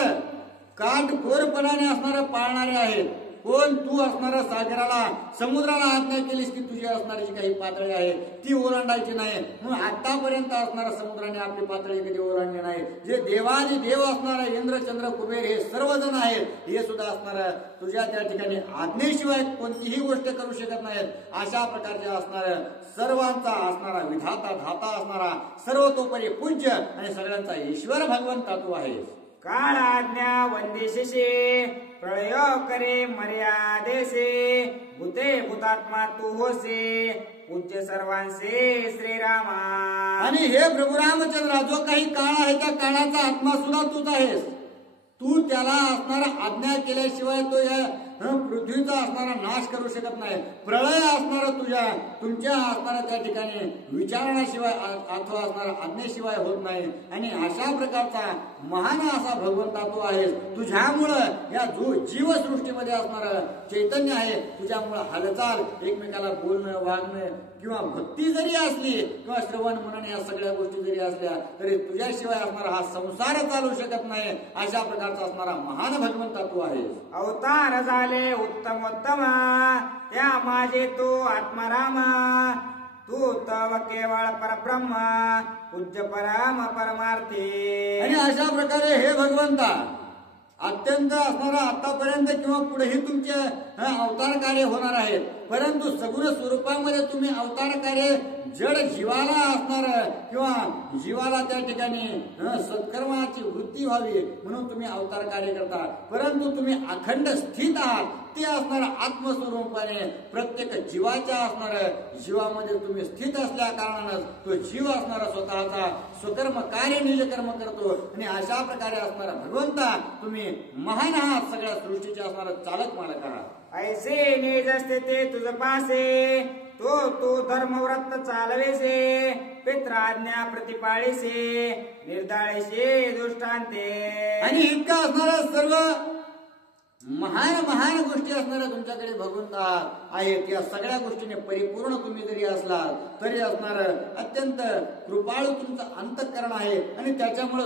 काटकोरपणाने असणार पाळणारे आहेत. कोण? तू असणारा सागराला समुद्राला आज्ञा केलीस की तुझी असणारी जी काही पातळी आहे ती ओलांडायची नाही, म्हणून आतापर्यंत असणारा समुद्राने आपली पातळी कधी ओलांडली नाही. जे देवादी देव असणारा इंद्र चंद्र कुबेर हे सर्वजण आहेत, हे सुद्धा असणार तुझ्या त्या ठिकाणी आज्ञेशिवाय कोणतीही गोष्ट करू शकत नाहीत. अशा प्रकारचे असणाऱ्या सर्वांचा असणारा विधाता धाता असणारा सर्वतोपरी पूज्य आणि सगळ्यांचा ईश्वर भगवंता तू आहेस. काळ आज्ञा वंदिशिषे प्रळय करे मर्यादेसे भूते भूतात्मा तू होसे पूज्य सर्वांचे श्रीरामा. आणि हे प्रभू रामचंद्रा, जो काही काळ आहे त्या काळाचा आत्मा सुद्धा तूच आहेस. तू त्याला असणारा आज्ञा केल्याशिवाय तो या पृथ्वीचा असणारा नाश करू शकत नाही. प्रलय असणारा तुमच्या असणारा त्या ठिकाणी विचारणाशिवाय अथवा असणारा आज्ञेशिवाय होत नाही. आणि अशा प्रकारचा महान असा भगवंता तू आहेस. तुझ्यामुळं या जीवसृष्टीमध्ये असणार चैतन्य आहे. तुझ्यामुळं हालचाल, एकमेकाला बोलणं वागणं किंवा भक्ती जरी असली किंवा श्रवण मनन या सगळ्या गोष्टी जरी असल्या तरी तुझ्याशिवाय असणारा हा संसार चालू शकत नाही. अशा प्रकारचा असणारा महान भगवंता तू आहेस. अवतार झाले उत्तमोत्तम त्या माझे तू आत्माराम तू तव केवळ परब्रह्म पूज्य परम परमार्थी. आणि अशा प्रकारे हे भगवंता अत्यंत असणारा आतापर्यंत किंवा पुढेही तुमचे अवतार कार्य होणार आहेत, परंतु सगुण स्वरूपामध्ये तुम्ही अवतार कार्य जड जीवाला असणार किंवा जीवाला त्या ठिकाणी सत्कर्माची वृत्ती व्हावी म्हणून तुम्ही अवतार कार्य करता. परंतु तुम्ही अखंड स्थित आहात, ते असणार आत्मस्वरूपाने प्रत्येक जीवाच्या असणार जीवामध्ये तुम्ही स्थित असल्या कारणानं तो जीव असणारा स्वतःचा स्वकर्म कार्य निजकर्म करतो. आणि अशा प्रकारे असणारा भगवंता तुम्ही महान आहात, सगळ्या सृष्टीचे असणारा चालक मालक आहात. ऐसे निज असते ते तुझ पासे तू धर्मव्रत चालवेसे पित्राज्ञा प्रतिपाळीसे निर्दाळीसे दृष्टांते. आणि इतका असणारा सर्व महान गोष्टी असणाऱ्या तुमच्याकडे भगवंता आहेत. या सगळ्या गोष्टीने परिपूर्ण तुम्ही जरी असलात तरी असणार अत्यंत कृपाळू तुमचं अंतःकरण आहे. आणि त्याच्यामुळे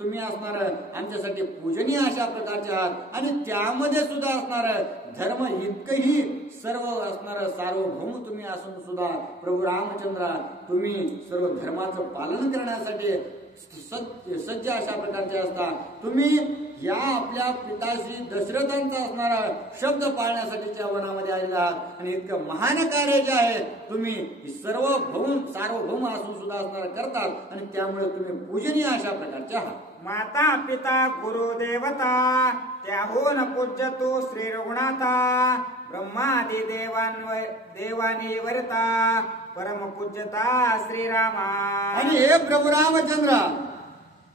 तुम्ही असणार आमच्यासाठी पूजनीय अशा प्रकारचे आहात. आणि त्यामध्ये सुद्धा असणार धर्म इतकंही सर्व असणार सार्वभौम तुम्ही असून सुद्धा प्रभू रामचंद्रा तुम्ही सर्व धर्माचं पालन करण्यासाठी सज्ज अशा प्रकारचे असता. तुम्ही या आपल्या पिताश्री दशरथांचा असणारा शब्द पाळण्यासाठी त्या वनामध्ये आलेला आहात आणि इतकं महान कार्य जे आहे तुम्ही सार्वभौम असून सुद्धा असणारा करतात आणि त्यामुळे तुम्ही पूजनीय अशा प्रकारचे आहात. माता पिता गुरु देवता त्याहून पूज्य तू श्री रघुनाथा ब्रह्मादी देवानी वरता परम पूज्यता श्रीरामा. आणि हे प्रभू रामचंद्र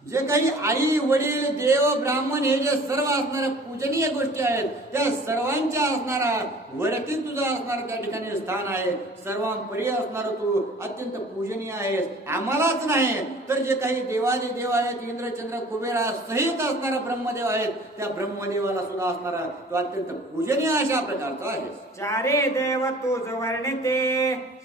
जे काही आई वडील देव ब्राह्मण हे जे सर्व असणाऱ्या पूजनीय गोष्टी आहेत त्या सर्वांच्या असणारा वरती तुझं असणार त्या ठिकाणी स्थान आहे. सर्वांपरी असणार तू अत्यंत पूजनीय आहेस. आम्हालाच नाही तर जे काही देवादी देव आहेत इंद्रचंद्र कुबेरा सहित असणारा ब्रह्मदेव आहेत त्या ब्रह्मदेवाला सुद्धा असणारा तू अत्यंत पूजनीय अशा प्रकारचा आहेस. चारे देव तुझ वर्णिते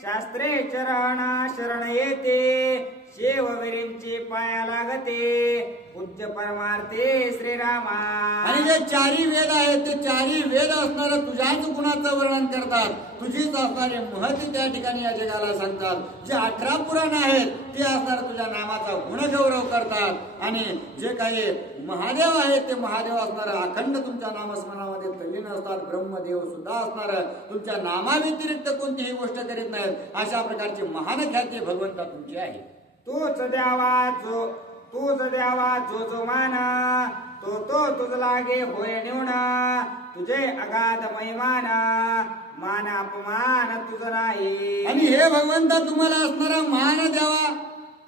शास्त्रे चरणा शरण येते शेववीरींची पाया लागते पूज्य परमार्थे श्रीरामा. आणि जे चारी वेद आहेत ते चारी वेद असणार तुझ्याच गुणाचं वर्णन करतात. तुझीच असणारे महती त्या ठिकाणी या जगाला सांगतात. जे 18 पुराण आहेत ते असणार तुझ्या नामाचा गुणगौरव करतात. आणि जे काही महादेव आहेत ते महादेव असणार अखंड तुमच्या नामस्मरणामध्ये तल्लीन असतात. ब्रह्मदेव सुद्धा असणार तुमच्या नामाव्यतिरिक्त कोणतीही गोष्ट करीत नाहीत. अशा प्रकारची महान ख्याती भगवंता तुमची आहे. तूच द्यावा जो माना तो तुझ लागे होय निवणा तुझे अगाध महिमाना मान अपमान तुझ नाही. आणि हे भगवंता तुम्हाला असणारा मान द्यावा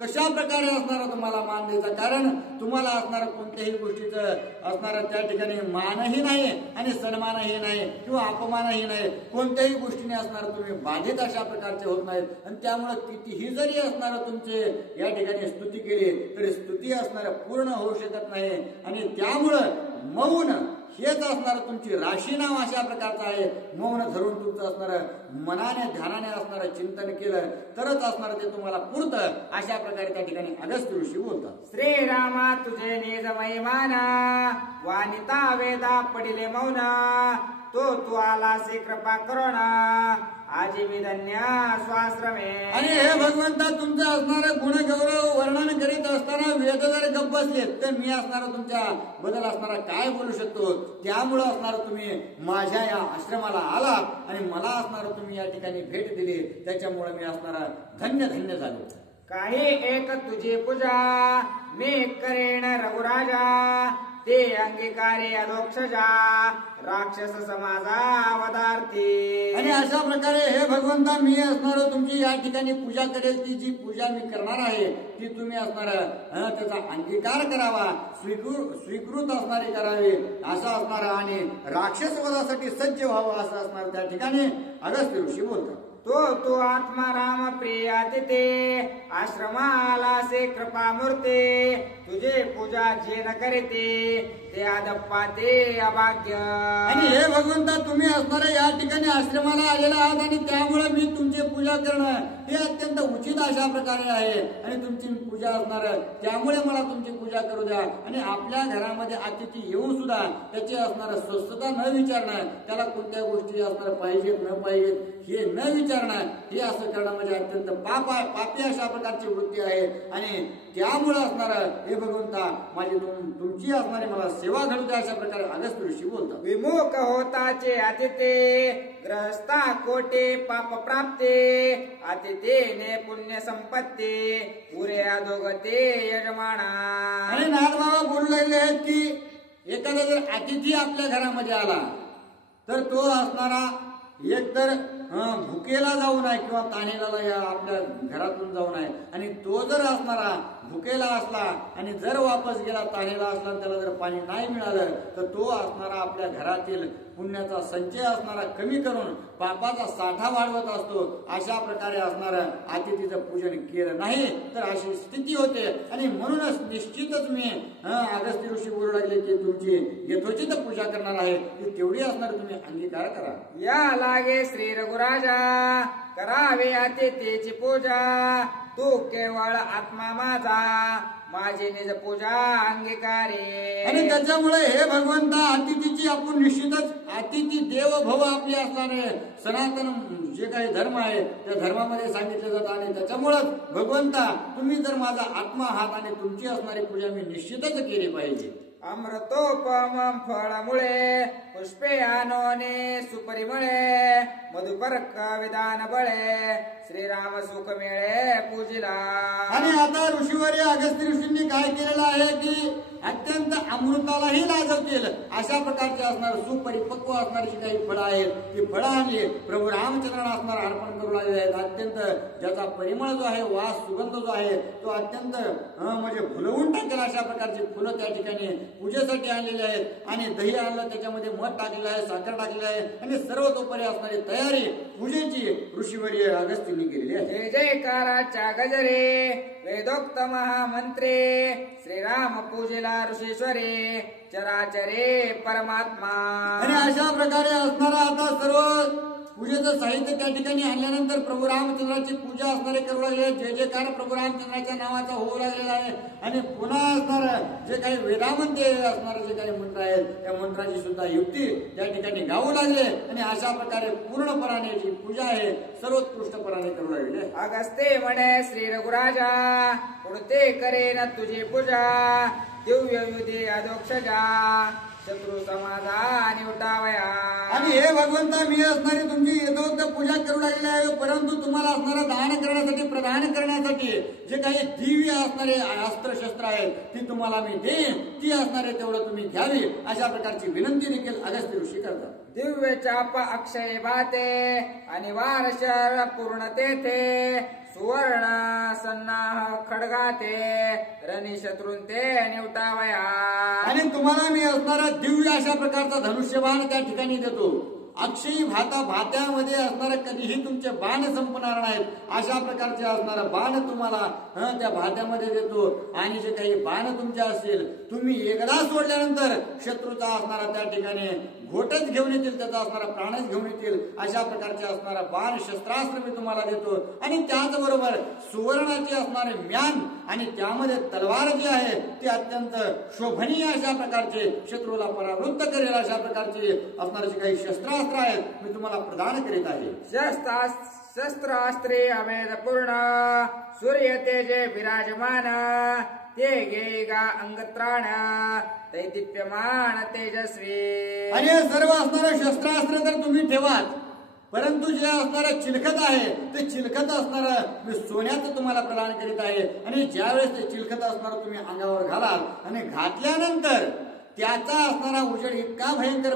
कशा प्रकारे असणारा तुम्हाला मान द्यायचा. कारण तुम्हाला असणारा कोणत्याही गोष्टीचं असणारा त्या ठिकाणी मानही नाही आणि सन्मानही नाही किंवा अपमानही नाही. कोणत्याही गोष्टीने असणार तुम्ही बाधित अशा प्रकारचे होत नाहीत. आणि त्यामुळे कितीही जरी असणार तुमचे या ठिकाणी स्तुती केली तरी स्तुती असणार पूर्ण होऊ शकत नाही. आणि त्यामुळं मौन हेच असणार तुमची राशी नाव अशा प्रकारचं आहे. मौन धरून तुमचं असणार मनाने ध्यानाने असणार चिंतन केलं तरच असणार ते तुम्हाला पुरतं. अशा प्रकारे त्या ठिकाणी अगस्त्य ऋषी बोलतात. श्रीरामा तुझे निज महिमाना वानिता वेदा पडिले मौना तू आलासे कृपा करोना आजी मी धन्य स्वाश्रमे. आणि हे भगवंता तुमचं असणारं गुणगौरव वर्णन करीत असताना वेद जर गप्प बसलेत तर मी असणार तुमच्या बदल असणारा काय बोलू शकतो. त्यामुळं असणार तुम्ही माझ्या या आश्रमाला आलात आणि मला असणार तुम्ही या ठिकाणी भेट दिली त्याच्यामुळे मी असणारा धन्य धन्य झालो. काही एक तुझी पूजा मी करेन रघुराजा ते अंगीकारे अधोक्षजा राक्षस समाजा वदार्थी. आणि अशा प्रकारे हे भगवंता मी असणार तुमची या ठिकाणी पूजा करेल. ती जी पूजा मी करणार आहे ती तुम्ही असणार त्याचा अंगीकार करावा स्वीकृत असणारी करावी असं असणार आणि राक्षस वधासाठी सज्ज व्हावं असं असणार त्या ठिकाणी अगस्त्य ऋषी बोलतात. तो आत्मा राम प्रिया तिथे आश्रमाला से कृपा मूर्ते तुझे पूजा जे न करते ते अदप्पा ते अभाग्य. आणि हे भगवंता तुम्ही असणाऱ्या या ठिकाणी आश्रमाला आलेला आहात आणि त्यामुळे मी तुमची पूजा करणं हे अत्यंत उचित अशा प्रकारे आहे. आणि तुमची पूजा असणार त्यामुळे मला तुमची पूजा करू द्या. आणि आपल्या घरामध्ये अतिथी येऊन सुद्धा त्याची असणार स्वच्छता न विचारणं त्याला कोणत्या गोष्टी असणार पाहिजेत न पाहिजेत हे न विचारणं हे असं करणं म्हणजे अत्यंत पापी अशा प्रकारची वृत्ती आहे. आणि त्यामुळे असणार हे भगवंता माझी तुमची असणारी मला सेवा घडू द्या अशा प्रकारे अगस्त्य ऋषी बोलतात. विमुख होताचे अतिथे ग्रस्ता कोटे पाप प्राप्ते अतिथेने पुण्य संपत्ती पुरे अधोगते यजमाना. आणि नाथबाबा बोलू लागले आहेत की एखादा जर अतिथी आपल्या घरामध्ये आला तर तो असणारा एकतर भुकेला जाऊ नये किंवा ताणेला आपल्या घरातून जाऊ नये. आणि तो जर असणारा भुकेला असला आणि जर वापस गेला ताणेला असला त्याला जर पाणी नाही मिळालं तर तो असणारा आपल्या घरातील पुण्याचा संचय असणारा कमी करून पापाचा साठा वाढवत असतो. अशा प्रकारे असणार अतिथीचं पूजन केलं नाही तर अशी स्थिती होते. आणि म्हणूनच निश्चितच मी अगस्त्य ऋषी बोलू लागले की तुमची यथोचित पूजा करणार आहे ती तेवढी असणार तुम्ही अंगीकार करा. या लागे श्री रघुराजा करावे अतिथीची पूजा तू केवळ आत्मा माझा माझी निज पूजा अंगीकारे. आणि त्याच्यामुळे हे भगवंता अतिथीची आपण निश्चितच अतिथी देव भव आपली असणारे सनातन जे काही धर्म आहे त्या धर्मामध्ये सांगितले जातं. आणि त्याच्यामुळेच भगवंता तुम्ही जर माझा आत्मा आहात आणि तुमची असणारी पूजा मी निश्चितच केली पाहिजे. अमृतोपम फळमुळे पुष्पे आनोने सुपरिमळे मधुपर्क विधान बळे श्रीराम सुख मिळे पूजिला. आणि आता ऋषीवर्य अगस्त्य ऋषींनी काय केलेलं आहे की अत्यंत अमृतालाही लाजवतील अशा प्रकारचे असणार सुपरिपक्व असणारी काही फळं आहेत ती फळं आणली प्रभू रामचंद्रांना असणार अर्पण करू लागलेले आहेत. अत्यंत ज्याचा परिमळ जो आहे वास सुगंध जो आहे तो अत्यंत म्हणजे फुलवून टाकेल अशा प्रकारची फुलं त्या ठिकाणी पूजेसाठी आणलेली आहेत. आणि दही आणलं त्याच्यामध्ये मध टाकलेलं आहे साखर टाकलेलं आहे आणि सर्वतोपरी असणारी तयारी पूजेची ऋषीवर्य अगस्त्यांनी केलेली आहे. जय जयकाराच्या गजरे वेदोक्त महामंत्रे श्रीराम पूजेला ऋषीश्वरे चराचरे परमात्मा. आणि अशा प्रकारे असणारा आता सर्व पूजेचं साहित्य त्या ठिकाणी आणल्यानंतर प्रभू रामचंद्राची पूजा असणारे करू लागले. जय जयकार प्रभू रामचंद्राच्या नावाचा होऊ लागलेला आहे. आणि पुन्हा असणार जे काही वेदामध्ये असणारे जे काही मंत्र आहेत त्या मंत्राची सुद्धा युक्ती त्या ठिकाणी गाऊ लागले. आणि अशा प्रकारे पूर्णपणाने जी पूजा आहे सर्वोत्कृष्टपणाने करू लागले. अगस्ते म्हणे श्री रघुराजा पुढते करेन तुझी पूजा दिव्य युधी अधोक्षजा शत्रू समाजा निवटावया. आणि हे भगवंता मी असणारी तुमची यथोक्त पूजा करू लागलेली आहे परंतु तुम्हाला असणारं दान करण्यासाठी प्रदान करण्यासाठी जे काही दिव्य असणारे अस्त्र शस्त्र आहेत ती तुम्हाला मी देईन ती असणारे तेवढं तुम्ही घ्यावी अशा प्रकारची विनंती देखील अगस्त्य ऋषी करतात. दिव्य चाप अक्षय बाते अनिवार शर पूर्ण तेथे सुवर्ण सन्नाह खडगाते रणी शत्रून ते निवटावया. आणि तुम्हाला मी असणारा दिव्य अशा प्रकारचा धनुष्यबाण त्या ठिकाणी देतो. अक्षयी भात्यामध्ये असणारे कधीही तुमचे बाण संपणार नाहीत अशा प्रकारचे असणारा बाण तुम्हाला त्या भात्यामध्ये देतो. आणि जे काही बाण तुमचे असतील तुम्ही एकदा सोडल्यानंतर शत्रूचा असणारा त्या ठिकाणी घोटच घेऊन येतील त्याचा असणारा प्राणच घेऊन येतील अशा प्रकारचे असणारा बाण शस्त्रास्त्र मी तुम्हाला देतो. आणि त्याचबरोबर सुवर्णाची असणारे म्यान आणि त्यामध्ये तलवार जी आहे ती अत्यंत शोभनीय अशा प्रकारचे शत्रूला परावृत्त करेल अशा प्रकारचे असणारे जे काही शस्त्रास्त्र आहेत मी तुम्हाला प्रदान करीत आहे. शस्त्रास्त्रे अवेद पूर्ण सूर्य तेजे विराजमान ते घेगा अंगत्राण दैदिप्यमान तेजस्वी. आणि हे सर्व असणारं शस्त्रास्त्र तर तुम्ही ठेवाल परंतु जे असणारं चिलखत आहे ते चिलखत असणारं मी सोन्याचं तुम्हाला प्रदान करीत आहे. आणि ज्यावेळेस ते चिलखत असणारं तुम्ही अंगावर घालाल आणि घातल्यानंतर त्याचा असणारा उजेड इतका भयंकर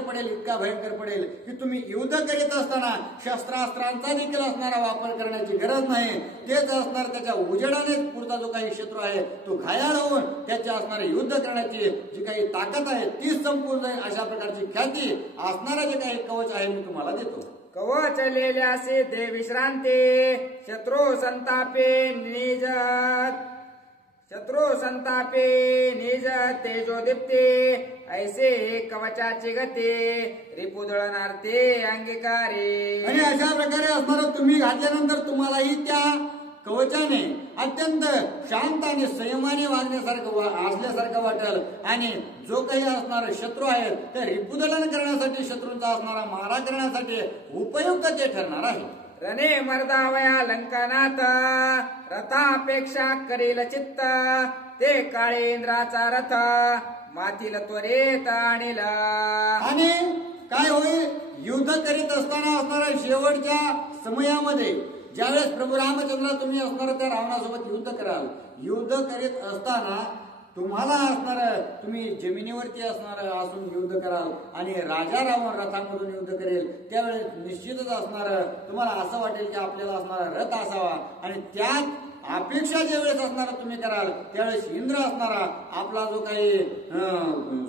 पडेल की तुम्ही युद्ध करीत असताना शस्त्रास्त्रांचा देखील असणारा वापर करण्याची गरज नाही. तेच असणार त्याच्या उजेडाने पुढचा जो काही शत्रू आहे तो घायाळ होऊन त्याच्या असणारे युद्ध करण्याची जी काही ताकद आहे तीच संपून जाईल अशा प्रकारची ख्याती असणारा जे काही कवच आहे मी तुम्हाला देतो. कवच लेल्यासे दे विश्रांती शत्रू संतापे निज तेजो दीप्ते ऐसे कवचाची गती रिपुदळणार्थे अंगीकारे. आणि अशा प्रकारे असणारं तुम्ही घातल्यानंतर तुम्हालाही त्या कवचाने अत्यंत शांत आणि संयमाने असल्यासारखं वाटेल. आणि जो काही असणारा शत्रू आहे ते रिपुदलन करण्यासाठी शत्रूंचा असणारा मारा करण्यासाठी उपयुक्त ते ठरणार आहे. रणे मर्दावया लंकनाथ रथापेक्षा करील चित्त ते काळे इंद्राचा रथ माथील त्वरेत आणील. आणि काय होईल युद्ध करीत असताना असणाऱ्या शेवटच्या समयामध्ये ज्यावेळेस प्रभू रामचंद्र तुम्ही असणार त्या रावणासोबत युद्ध कराल युद्ध करीत असताना तुम्हाला असणार तुम्ही जमिनीवरती असणार असून युद्ध कराल आणि राजा रावण रथामधून युद्ध करेल त्यावेळेस निश्चितच असणार तुम्हाला असं वाटेल की आपल्याला असणारा रथ असावा. आणि त्यात अपेक्षा ज्या वेळेस असणारा तुम्ही कराल त्यावेळेस इंद्र असणारा आपला जो काही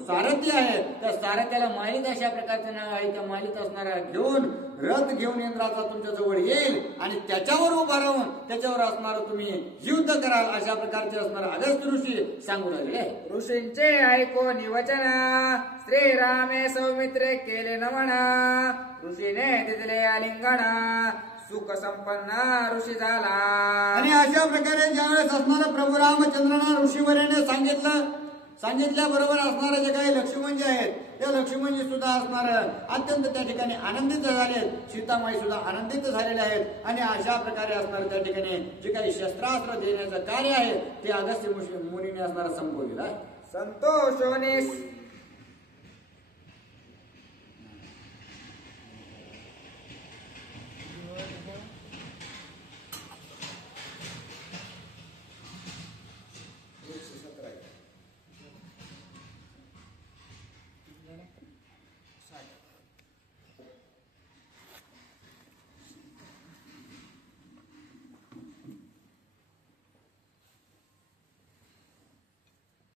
सारथी आहे त्या सारथ्याला मालिक अशा प्रकारचं नाव आहे त्या मालिक असणारा घेऊन रथ घेऊन इंद्राचा तुमच्या जवळ येईल आणि त्याच्यावर उभा राहून त्याच्यावर असणार तुम्ही युद्ध कराल अशा प्रकारचे असणार अगस्त्य ऋषी सांगू लागले. ऋषींचे ऐको निवचन श्रीरामे सौमित्रे केले नमन ऋषीने दिले आलिंगन सुख संपन्न ऋषी झाला. आणि अशा प्रकारे ज्यावेळेस असणारा प्रभू रामचंद्रांना ऋषीवर्याने सांगितल्याबरोबर असणारे जे काही लक्ष्मणजी आहेत त्या लक्ष्मणजी सुद्धा असणार अत्यंत त्या ठिकाणी आनंदित झालेत. सीतामाई सुद्धा आनंदित झालेले आहेत. आणि अशा प्रकारे असणार त्या ठिकाणी जे काही शस्त्रास्त्र देण्याचं कार्य आहे ते अगस्त्य मुनीने असणार संपवलेलं आहे. संतोष होणे